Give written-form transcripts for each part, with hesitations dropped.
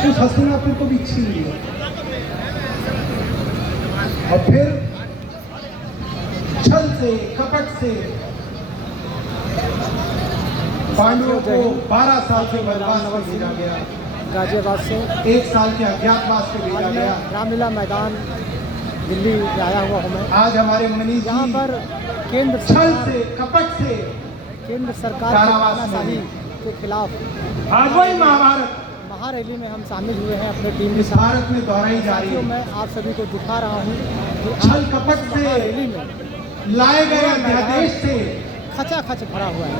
उस हस्तिनापुर को भी छीन लिया और फिर छल से कपट से पांडवों को 12 साल से वनवास में भेजा गया। गाजियाबाद से 1 साल के अज्ञातवास में भेजा गया। रामलीला मैदान दिल्ली में आया हुआ हूँ मैं। आज हमारे मनीष यहाँ जी पर केंद्र छल से कपट से केंद्र सरकार कारावास की तानाशाही के खिलाफ आज वही महाभारत महारैली में हम शामिल हुए हैं अपने टीम के इस साथ। भारत में दोहराई जा रही साथियों, है। मैं आप सभी को दिखा रहा हूँ कि छल कपट से महारैली में लाए गए अध्यादेश से खचाखच भरा हुआ है।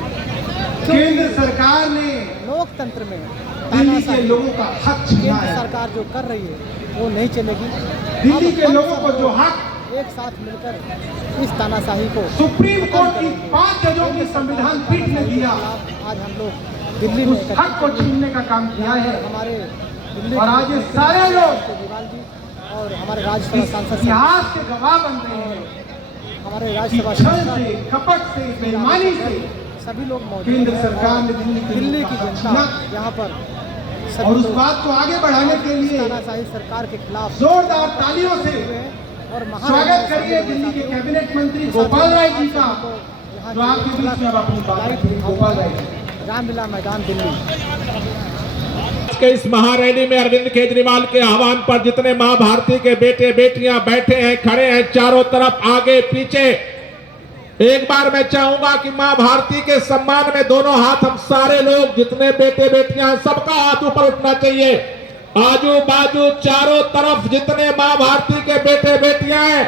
केंद्र सरकार ने लोकतंत्र में दिल्ली के लोगों का हक छीना केंद्र है। सरकार जो कर रही है वो नहीं चलेगी। दिल्ली अब के हम लोगों सब को जो लोग हक एक साथ मिलकर इस तानाशाही को सुप्रीम खत्म कोर्ट की करेंगे। 5 जजों की संविधान पीठ ने दिया, आज हम लोग दिल्ली में उस हक को छीनने का काम किया है। हमारे दिल्ली और आज ये सारे लोग केजरीवाल जी और हमारे राज्यसभा इस सांसद इतिहास के गवाह बन रहे हैं हमारे कि राज्यसभा छल सांसद से कपट से बेईमानी से सभी लोग मौजूद केंद्र हैं। सरकार ने दिल्ली की हक जनता छीना यहाँ पर और उस बात को आगे बढ़ाने के लिए तानाशाही सरकार के खिलाफ जोरदार तालियों से और स्वागत करिए दिल्ली के कैबिनेट मंत्री गोपाल राय जी का, जो आपके बीच में अब अपनी बात रखेंगे। गोपाल राय जी। रामलीला मैदान दिल्ली के इस महारैली में अरविंद केजरीवाल के आह्वान पर जितने मां भारती के बेटे बेटियां बैठे हैं, खड़े हैं, चारों तरफ आगे पीछे, एक बार मैं चाहूंगा कि मां भारती के सम्मान में दोनों हाथ हम सारे लोग जितने बेटे बेटियां सबका हाथ ऊपर उठना चाहिए। आजू बाजू चारों तरफ जितने मां भारती के बेटे बेटियां हैं,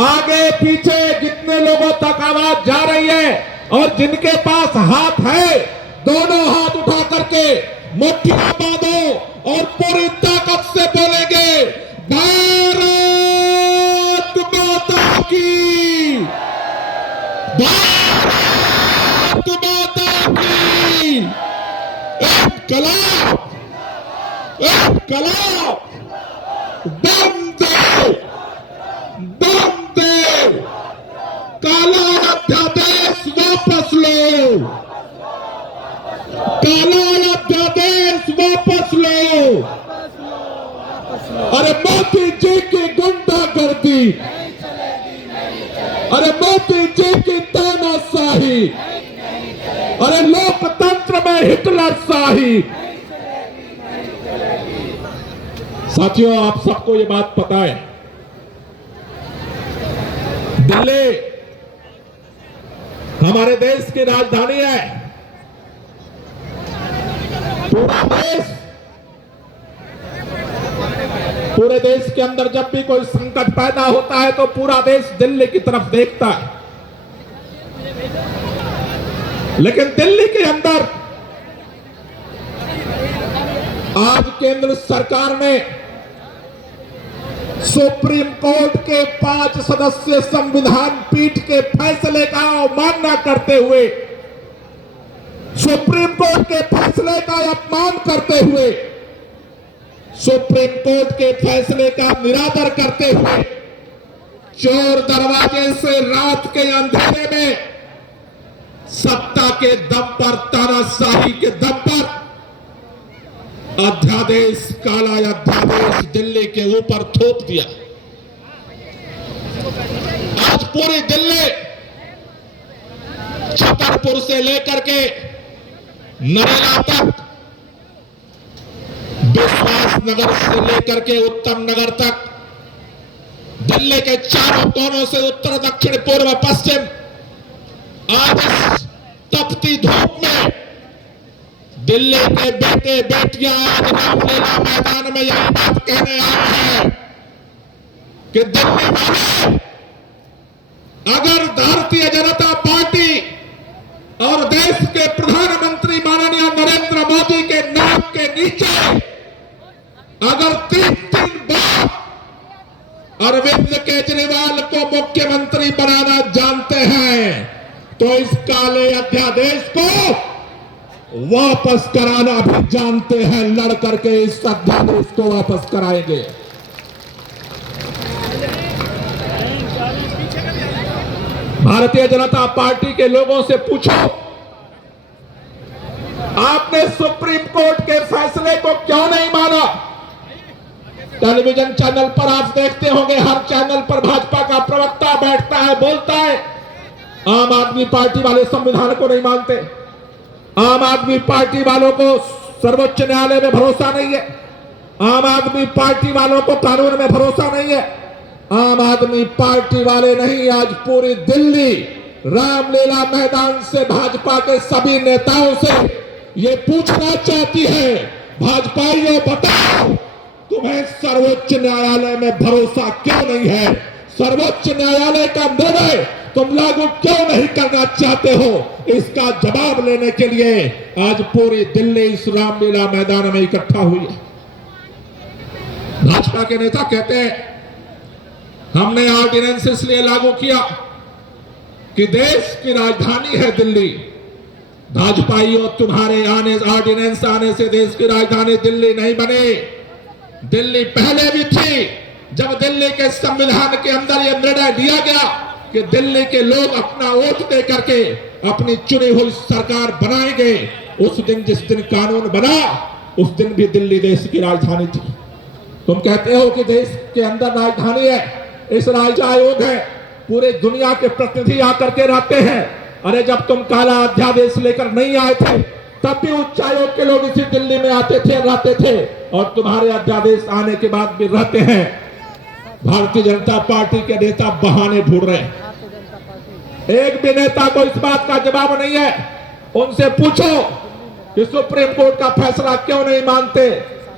आगे पीछे जितने लोगों तक आवाज जा रही है और जिनके पास हाथ है, दोनों हाथ उठा करके मुट्ठियां बांधो और पूरी ताकत से बोलेंगे भारत माता की, भारत माता की। इनकलाब बंदे बंदे, काला अध्यादेश वापस लो, काला अध्यादेश वापस लो। अरे मोदी जी की गुंडागर्दी, अरे मोदी जी की तानाशाही, अरे लोकतंत्र में हिटलरशाही। साथियों, आप सबको ये बात पता है, दिल्ली हमारे देश की राजधानी है। पूरे देश के अंदर जब भी कोई संकट पैदा होता है तो पूरा देश दिल्ली की तरफ देखता है, लेकिन दिल्ली के अंदर आज केंद्र सरकार ने सुप्रीम कोर्ट के 5 सदस्यीय संविधान पीठ के फैसले का अवमानना करते हुए, सुप्रीम कोर्ट के फैसले का अपमान करते हुए, सुप्रीम कोर्ट के फैसले का निरादर करते हुए, चोर दरवाजे से रात के अंधेरे में सत्ता के दम पर, तानाशाही के दम पर अध्यादेश, काला अध्यादेश दिल्ली के ऊपर थोप दिया। आज पूरी दिल्ली छतरपुर से लेकर के नरेला तक, विश्वास नगर से लेकर के उत्तम नगर तक, दिल्ली के चारों कोनों से उत्तर दक्षिण पूर्व पश्चिम, आज इस तपती धूप में दिल्ली के बेटे बेटियां आज रामलीला मैदान में यही बात कहने आए हैं कि दिल्ली में अगर भारतीय जनता पार्टी और देश के प्रधानमंत्री माननीय नरेंद्र मोदी के नाम के नीचे अगर 3 बार अरविंद केजरीवाल को मुख्यमंत्री बनाना जानते हैं तो इस काले अध्यादेश को वापस कराना भी जानते हैं। लड़ करके इस अध्यादेश को वापस कराएंगे। भारतीय जनता पार्टी के लोगों से पूछो, आपने सुप्रीम कोर्ट के फैसले को क्यों नहीं माना? टेलीविजन चैनल पर आप देखते होंगे, हर चैनल पर भाजपा का प्रवक्ता बैठता है, बोलता है आम आदमी पार्टी वाले संविधान को नहीं मानते, आम आदमी पार्टी वालों को सर्वोच्च न्यायालय में भरोसा नहीं है, आम आदमी पार्टी वालों को कानून में भरोसा नहीं है। आम आदमी पार्टी वाले नहीं, आज पूरी दिल्ली रामलीला मैदान से भाजपा के सभी नेताओं से ये पूछना चाहती है, भाजपाइयों बताओ तुम्हें सर्वोच्च न्यायालय में भरोसा क्यों नहीं है? सर्वोच्च न्यायालय का निर्णय तुम लागू क्यों नहीं करना चाहते हो? इसका जवाब लेने के लिए आज पूरी दिल्ली इस रामलीला मैदान में इकट्ठा हुई है। भाजपा के नेता कहते हैं हमने ऑर्डिनेंस इसलिए लागू किया कि देश की राजधानी है दिल्ली। भाजपाइयों, तुम्हारे ऑर्डिनेंस आने से देश की राजधानी दिल्ली नहीं बने। दिल्ली पहले भी थी, जब दिल्ली के संविधान के अंदर यह निर्णय दिया गया कि दिल्ली के लोग अपना वोट दे करके अपनी चुनी हुई सरकार बनाएंगे। उस दिन, जिस दिन कानून बना, उस दिन भी दिल्ली देश की राजधानी थी। तुम कहते हो कि देश के अंदर राजधानी है, इस राज्य आयोग है, पूरे दुनिया के प्रतिनिधि आकर के रहते हैं। अरे जब तुम काला अध्यादेश लेकर नहीं आए थे, तब भी उच्च आयोग के लोग इसी दिल्ली में आते थे, रहते थे, और तुम्हारे अध्यादेश आने के बाद भी रहते हैं। भारतीय जनता पार्टी के नेता बहाने ढूंढ रहे हैं। एक भी नेता को इस बात का जवाब नहीं है। उनसे पूछो कि सुप्रीम कोर्ट का फैसला क्यों नहीं मानते?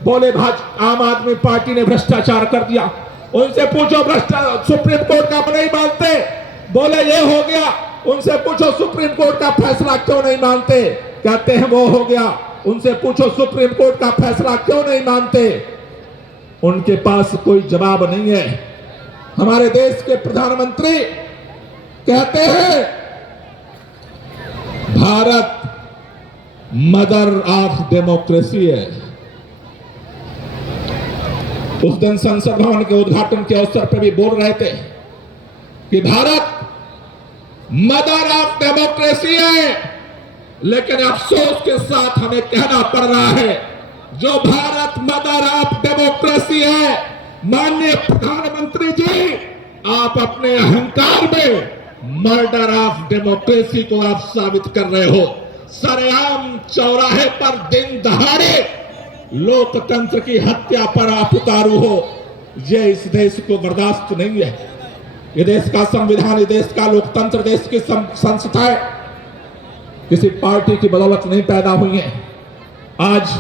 बोले आम आदमी पार्टी ने भ्रष्टाचार कर दिया। उनसे पूछो सुप्रीम कोर्ट का नहीं मानते, बोले ये हो गया। उनसे पूछो सुप्रीम कोर्ट का फैसला क्यों नहीं मानते, कहते हैं वो हो गया। उनसे पूछो सुप्रीम कोर्ट का फैसला क्यों नहीं मानते, उनके पास कोई जवाब नहीं है। हमारे देश के प्रधानमंत्री कहते हैं भारत मदर ऑफ डेमोक्रेसी है। उस दिन संसद भवन के उद्घाटन के अवसर पर भी बोल रहे थे कि भारत मदर ऑफ डेमोक्रेसी है, लेकिन अफसोस के साथ हमें कहना पड़ रहा है जो भारत मदर ऑफ डेमोक्रेसी है, माननीय प्रधानमंत्री जी, आप अपने अहंकार में मर्डर ऑफ डेमोक्रेसी को आप साबित कर रहे हो। सरेआम चौराहे पर दिन दहाड़े लोकतंत्र की हत्या पर आप उतारू हो। ये इस देश को बर्दाश्त नहीं है। ये देश का संविधान, ये देश का लोकतंत्र, देश की संस्थाएं किसी पार्टी की बदौलत नहीं पैदा हुई है। आज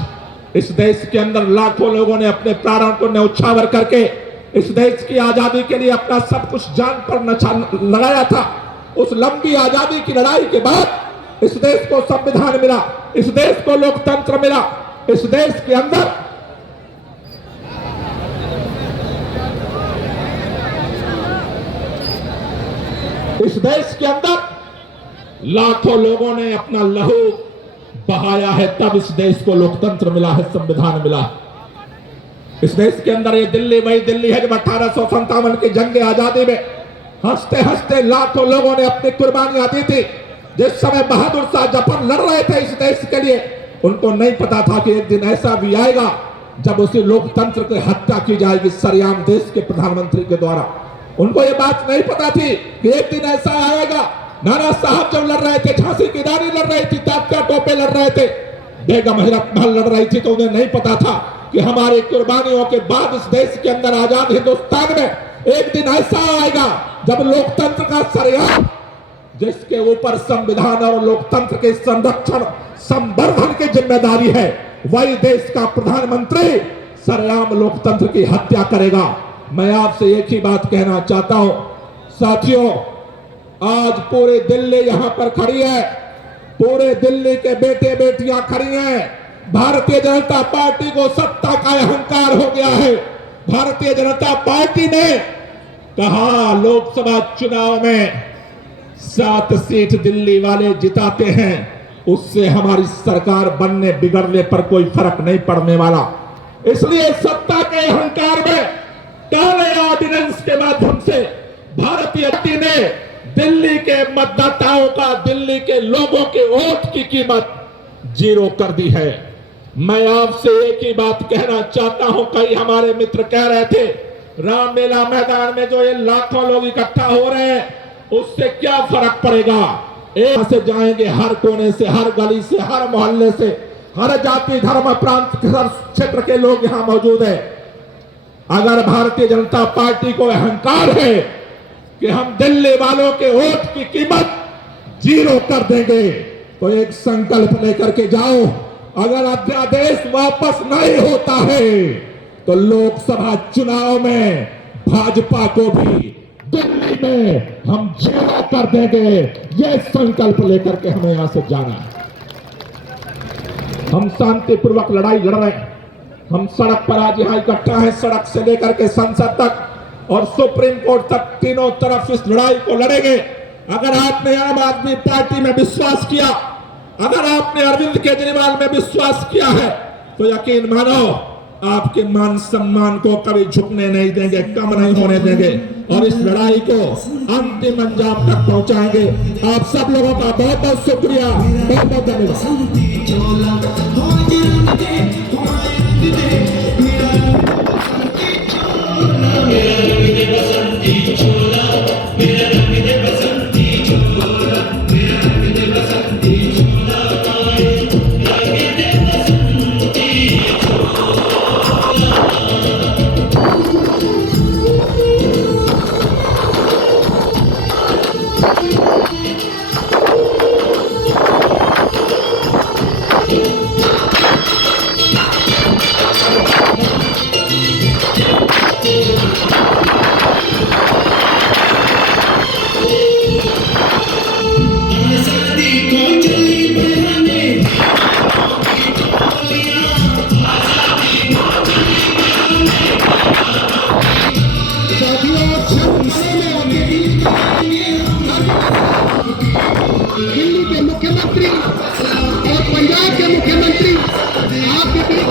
इस देश के अंदर लाखों लोगों ने अपने प्राणों को न्यौछावर करके इस देश की आजादी के लिए अपना सब कुछ जान पर लगाया था। उस लंबी आजादी की लड़ाई के बाद इस देश को संविधान मिला, इस देश को लोकतंत्र मिला। इस देश के अंदर लाखों लोगों ने अपना लहू बहाया है, तब इस देश को लोकतंत्र मिला है, संविधान मिला। इस देश के अंदर ये दिल्ली वही दिल्ली है जब 1857 की जंग आजादी में हंसते हंसते लाखों लोगों ने अपनी कुर्बानियां दी थी। जिस समय बहादुर शाह जफर लड़ रहे थे इस देश के लिए, उनको नहीं पता था कि एक दिन ऐसा भी आएगा जब उसी लोकतंत्र की हत्या की जाएगी सरेआम देश के प्रधानमंत्री के द्वारा। उनको ये बात नहीं पता थी कि एक दिन ऐसा आएगा। नाना साहब जब लड़ रहे थे, झांसी की रानी लड़ रही थी, तात्या टोपे लड़ रहे थे, बेगम हजरत महल लड़ रही थी, तो उन्हें नहीं पता था कि हमारी कुर्बानियों के बाद इस देश के अंदर आजाद हिंदुस्तान में एक दिन ऐसा आएगा जब लोकतंत्र का सरेआम, जिसके ऊपर संविधान और लोकतंत्र के संरक्षण संवर्धन की जिम्मेदारी है, वही देश का प्रधानमंत्री सरेआम लोकतंत्र की हत्या करेगा। मैं आपसे एक ही बात कहना चाहता हूं साथियों, आज पूरी दिल्ली यहां पर खड़ी है, पूरे दिल्ली के बेटे बेटियां खड़ी हैं। भारतीय जनता पार्टी को सत्ता का अहंकार हो गया है। भारतीय जनता पार्टी ने कहा लोकसभा चुनाव में 7 सीट दिल्ली वाले जिताते हैं, उससे हमारी सरकार बनने बिगड़ने पर कोई फर्क नहीं पड़ने वाला। इसलिए सत्ता के अहंकार में काले ऑर्डिनेंस के माध्यम से भारतीय जनता ने दिल्ली के मतदाताओं का, दिल्ली के लोगों के वोट की कीमत 0 कर दी है। मैं आपसे एक ही बात कहना चाहता हूं। कई हमारे मित्र कह रहे थे रामलीला मैदान में जो ये लाखों लोग इकट्ठा हो रहे हैं उससे क्या फर्क पड़ेगा। एक से जाएंगे, हर कोने से, हर गली से, हर मोहल्ले से, हर जाति धर्म प्रांत क्षेत्र के लोग यहां मौजूद हैं। अगर भारतीय जनता पार्टी को अहंकार है कि हम दिल्ली वालों के वोट की कीमत 0 कर देंगे तो एक संकल्प लेकर के जाओ। अगर अध्यादेश वापस नहीं होता है तो लोकसभा चुनाव में भाजपा को भी दिल्ली में हम 0 कर देंगे। यह संकल्प लेकर के हमें यहां से जाना है। हम शांतिपूर्वक लड़ाई लड़ रहे हैं। हम सड़क पर आज यहां इकट्ठा हैं, सड़क से लेकर के संसद तक और सुप्रीम कोर्ट तक, तीनों तरफ इस लड़ाई को लड़ेंगे। अगर आपने आम आदमी पार्टी में विश्वास किया, अगर आपने अरविंद केजरीवाल में विश्वास किया है तो यकीन मानो आपके मान सम्मान को कभी झुकने नहीं देंगे, कम नहीं होने देंगे और इस लड़ाई को अंतिम अंजाम तक पहुंचाएंगे। आप सब लोगों का बहुत बहुत शुक्रिया, बहुत बहुत धन्यवाद। दिल्ली के मुख्यमंत्री और पंजाब के मुख्यमंत्री आपके बीच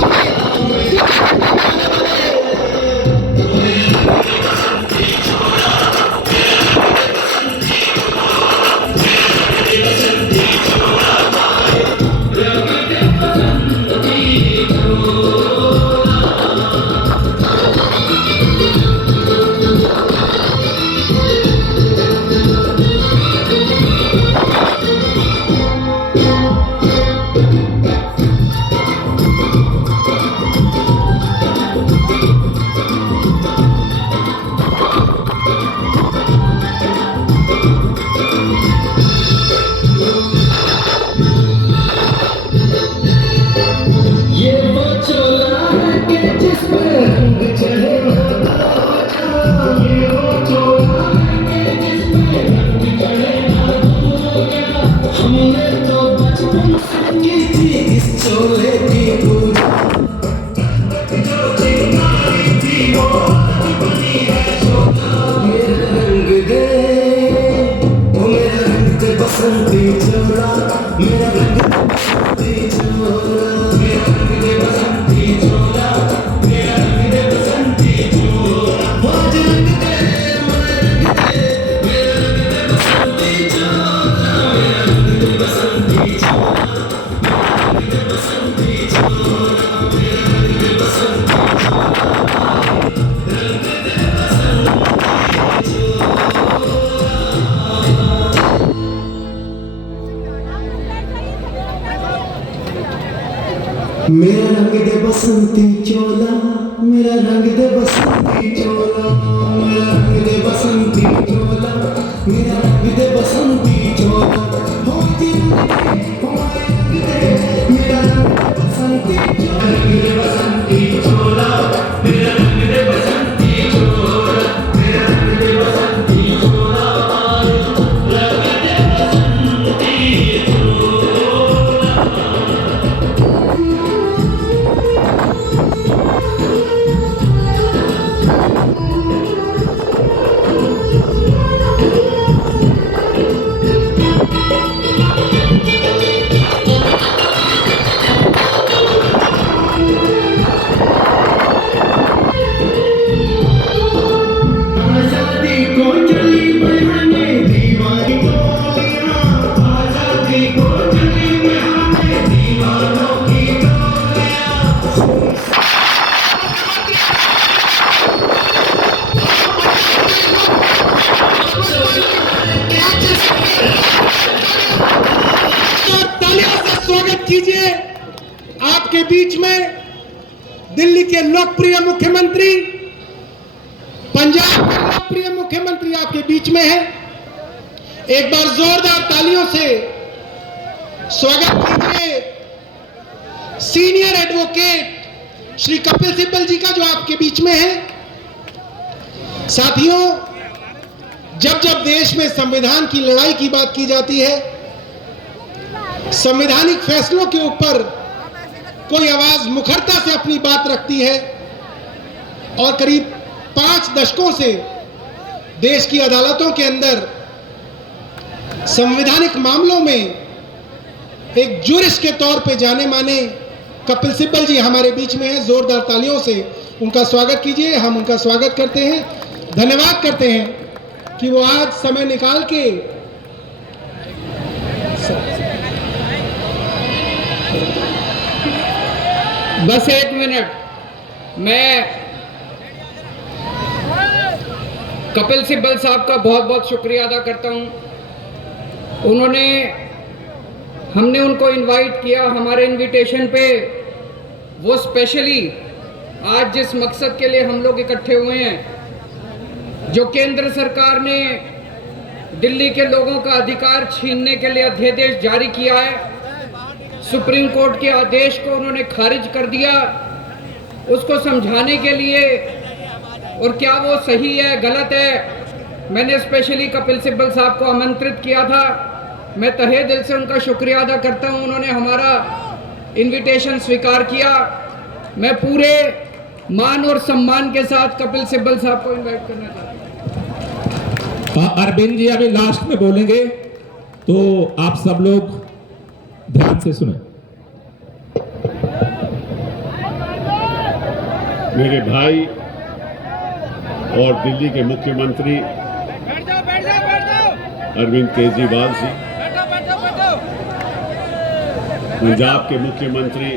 मेरा रंग दे बसंती चोला, मेरा रंग दे बसंती चोला, मेरा रंग दे बसंती चोला, मेरा रंग दे बसंती चोला, हो जी हमारे रंग दे, मेरा रंग दे बसंती चोला, रंग दे बसंती चोला, मेरा रंग दे बसंती चोला, मेरा रंग दे बसंती चोला, रंग दे बसंती चोला। दिल्ली के लोकप्रिय मुख्यमंत्री, पंजाब के लोकप्रिय मुख्यमंत्री आपके बीच में है। एक बार जोरदार तालियों से स्वागत कीजिए सीनियर एडवोकेट श्री कपिल सिब्बल जी का, जो आपके बीच में है। साथियों, जब जब देश में संविधान की लड़ाई की बात की जाती है, संवैधानिक फैसलों के ऊपर कोई आवाज मुखरता से अपनी बात रखती है, और करीब 5 दशकों से देश की अदालतों के अंदर संवैधानिक मामलों में एक जुरिस्ट के तौर पे जाने माने कपिल सिब्बल जी हमारे बीच में हैं। जोरदार तालियों से उनका स्वागत कीजिए। हम उनका स्वागत करते हैं, धन्यवाद करते हैं कि वो आज समय निकाल के बस 1 मिनट, मैं कपिल सिब्बल साहब का बहुत बहुत शुक्रिया अदा करता हूं। हमने उनको इनवाइट किया, हमारे इनविटेशन पे वो स्पेशली आज जिस मकसद के लिए हम लोग इकट्ठे हुए हैं, जो केंद्र सरकार ने दिल्ली के लोगों का अधिकार छीनने के लिए अध्यादेश जारी किया है, सुप्रीम कोर्ट के आदेश को उन्होंने खारिज कर दिया, उसको समझाने के लिए और क्या वो सही है गलत है, मैंने स्पेशली कपिल सिब्बल साहब को आमंत्रित किया था। मैं तहे दिल से उनका शुक्रिया अदा करता हूं, उन्होंने हमारा इनविटेशन स्वीकार किया। मैं पूरे मान और सम्मान के साथ कपिल सिब्बल साहब को इनवाइट करना चाहता हूं। अरविंद जी अभी लास्ट में बोलेंगे, तो आप सब लोग ध्यान से सुने। मेरे भाई और दिल्ली के मुख्यमंत्री अरविंद केजरीवाल जी, पंजाब के मुख्यमंत्री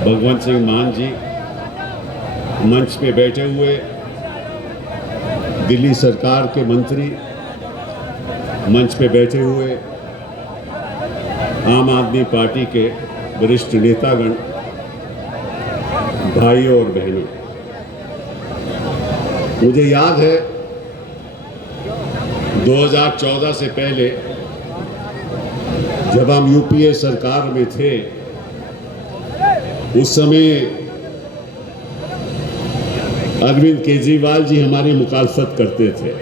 भगवंत सिंह मान जी, मंच पे बैठे हुए दिल्ली सरकार के मंत्री, मंच पे बैठे हुए आम आदमी पार्टी के वरिष्ठ नेतागण, भाइयों और बहनों, मुझे याद है 2014 से पहले जब हम यूपीए सरकार में थे, उस समय अरविंद केजरीवाल जी हमारी मुखालफत करते थे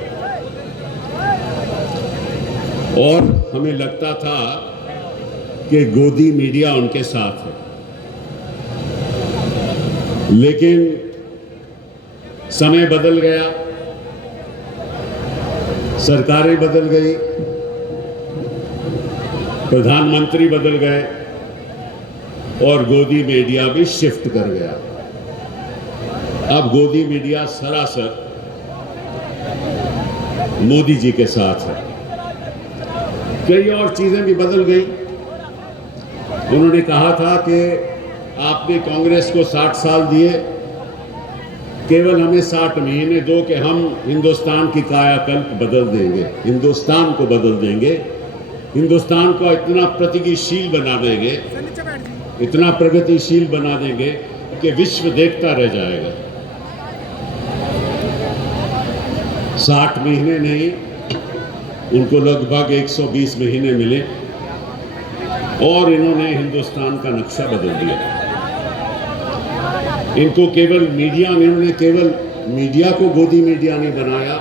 और हमें लगता था कि गोदी मीडिया उनके साथ है। लेकिन समय बदल गया, सरकारें बदल गई, प्रधानमंत्री बदल गए और गोदी मीडिया भी शिफ्ट कर गया। अब गोदी मीडिया सरासर मोदी जी के साथ है। कई और चीजें भी बदल गई। उन्होंने कहा था कि आपने कांग्रेस को 60 साल दिए, केवल हमें 60 महीने दो कि हम हिंदुस्तान की कायाकल्प बदल देंगे, हिंदुस्तान को बदल देंगे, हिंदुस्तान को इतना प्रगतिशील बना देंगे, इतना प्रगतिशील बना देंगे कि विश्व देखता रह जाएगा। 60 महीने नहीं, उनको लगभग 120 महीने मिले और इन्होंने हिंदुस्तान का नक्शा बदल दिया। इनको केवल मीडिया ने, उन्होंने केवल मीडिया को गोदी मीडिया नहीं बनाया,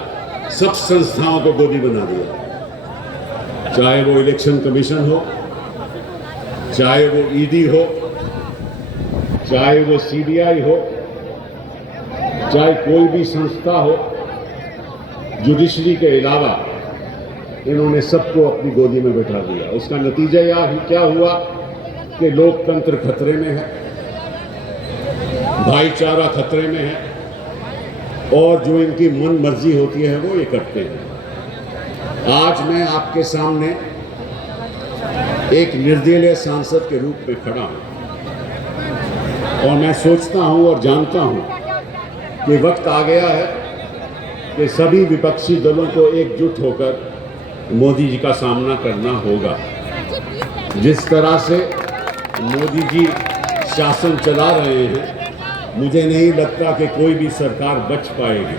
सब संस्थाओं को गोदी बना दिया। चाहे वो इलेक्शन कमीशन हो, चाहे वो ईडी हो, चाहे वो सीबीआई हो, चाहे कोई भी संस्था हो, जुडिशरी के अलावा इन्होंने सबको अपनी गोदी में बैठा दिया। उसका नतीजा क्या हुआ कि लोकतंत्र खतरे में है, भाईचारा खतरे में है और जो इनकी मन मर्जी होती है वो ये करते हैं। आज मैं आपके सामने एक निर्दलीय सांसद के रूप में खड़ा हूं और मैं सोचता हूं और जानता हूं कि वक्त आ गया है कि सभी विपक्षी दलों को एकजुट होकर मोदी जी का सामना करना होगा। जिस तरह से मोदी जी शासन चला रहे हैं, मुझे नहीं लगता कि कोई भी सरकार बच पाएगी।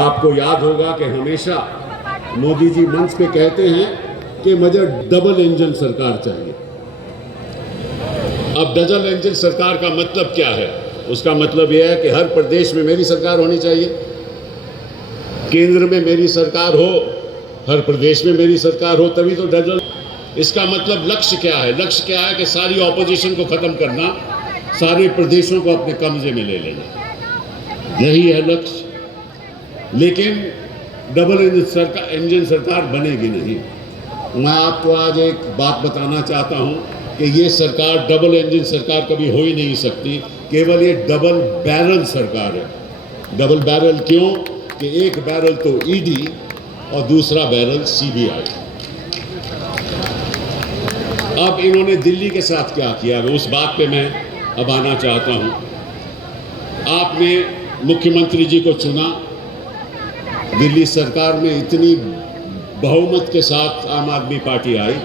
आपको याद होगा कि हमेशा मोदी जी मंच पे कहते हैं कि मुझे डबल इंजन सरकार चाहिए। अब डबल इंजन सरकार का मतलब क्या है? उसका मतलब यह है कि हर प्रदेश में मेरी सरकार होनी चाहिए, केंद्र में मेरी सरकार हो, हर प्रदेश में मेरी सरकार हो, तभी तो डबल। इसका मतलब लक्ष्य क्या है? लक्ष्य क्या है कि सारी ऑपोजिशन को खत्म करना, सारे प्रदेशों को अपने कब्जे में ले लेना, यही है लक्ष्य। लेकिन डबल इंजन सरकार बनेगी नहीं। मैं आपको आज एक बात बताना चाहता हूं कि ये सरकार डबल इंजन सरकार कभी हो ही नहीं सकती। केवल ये डबल बैरल सरकार है। डबल बैरल क्यों? कि एक बैरल तो ईडी और दूसरा बैरल सीबीआई। अब इन्होंने दिल्ली के साथ क्या किया, उस बात पे मैं अब आना चाहता हूं। आपने मुख्यमंत्री जी को चुना, दिल्ली सरकार में इतनी बहुमत के साथ आम आदमी पार्टी आई,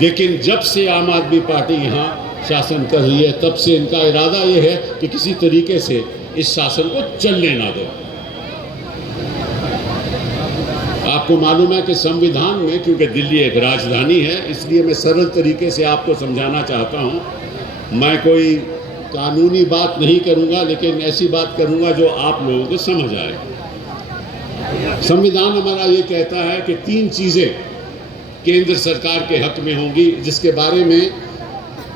लेकिन जब से आम आदमी पार्टी यहाँ शासन कर रही है, तब से इनका इरादा ये है कि किसी तरीके से इस शासन को चलने ना दो। आपको मालूम है कि संविधान में, क्योंकि दिल्ली एक राजधानी है, इसलिए मैं सरल तरीके से आपको समझाना चाहता हूँ। मैं कोई कानूनी बात नहीं करूँगा, लेकिन ऐसी बात करूँगा जो आप लोगों को समझ आए। संविधान हमारा ये कहता है कि 3 चीज़ें केंद्र सरकार के हक में होंगी, जिसके बारे में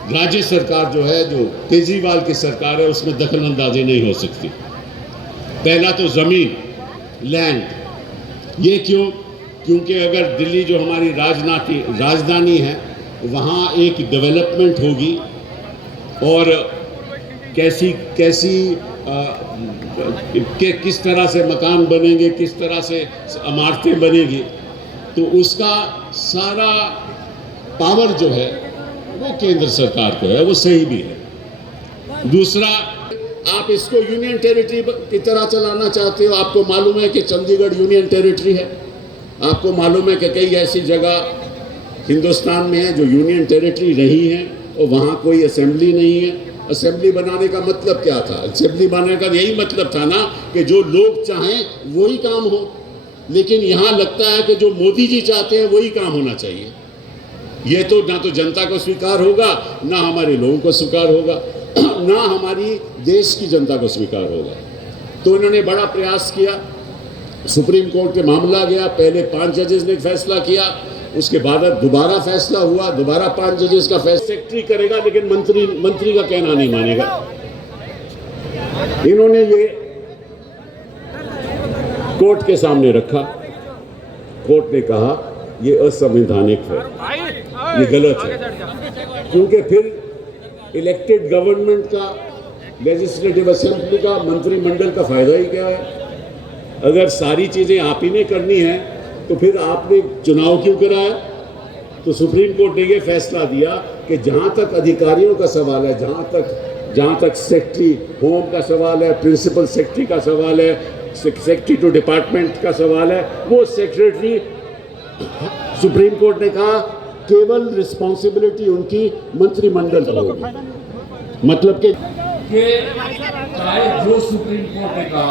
राज्य सरकार जो है, जो केजरीवाल की सरकार है, उसमें दखल अंदाजी नहीं हो सकती। पहला तो ज़मीन, लैंड। ये क्यों? क्योंकि अगर दिल्ली जो हमारी राजधानी है, वहाँ एक डेवलपमेंट होगी और किस तरह से मकान बनेंगे, किस तरह से इमारतें बनेगी, तो उसका सारा पावर जो है वो केंद्र सरकार को है, वो सही भी है। दूसरा, आप इसको यूनियन टेरिटरी की तरह चलाना चाहते हो। आपको मालूम है कि चंडीगढ़ यूनियन टेरिटरी है। आपको मालूम है कि कई ऐसी जगह हिंदुस्तान में है जो यूनियन टेरिटरी रही है और वहाँ कोई असेंबली नहीं है। असेंबली बनाने का मतलब क्या था? असेंबली बनाने का यही मतलब था ना कि जो लोग चाहें वही काम हो। लेकिन यहाँ लगता है कि जो मोदी जी चाहते हैं वही काम होना चाहिए। ये तो ना तो जनता को स्वीकार होगा, ना हमारे लोगों को स्वीकार होगा, ना हमारी देश की जनता को स्वीकार होगा। तो इन्होंने बड़ा प्रयास किया। सुप्रीम कोर्ट के मामला गया, पहले 5 जजेस ने फैसला किया, उसके बाद दोबारा फैसला हुआ, दोबारा 5 जजेस का फैसला। सेक्रेटरी करेगा, लेकिन मंत्री का कहना नहीं मानेगा। इन्होंने ये कोर्ट के सामने रखा। कोर्ट ने कहा ये असंवैधानिक है, ये गलत है, क्योंकि फिर इलेक्टेड गवर्नमेंट का, लेजिस्लेटिव असेंबली का, मंत्रिमंडल का फायदा ही क्या है? अगर सारी चीजें आप ही ने करनी है तो फिर आपने चुनाव क्यों कराया? तो सुप्रीम कोर्ट ने ये फैसला दिया कि जहां तक अधिकारियों का सवाल है, जहां तक सेक्रेटरी होम का सवाल है, प्रिंसिपल सेक्रेटरी का सवाल है, सेक्रेटरी टू डिपार्टमेंट का सवाल है, वो सेक्रेटरी, सुप्रीम कोर्ट ने कहा केवल रिस्पॉन्सिबिलिटी उनकी मंत्रिमंडल पर होगी। मतलब कि चाहे जो सुप्रीम कोर्ट ने कहा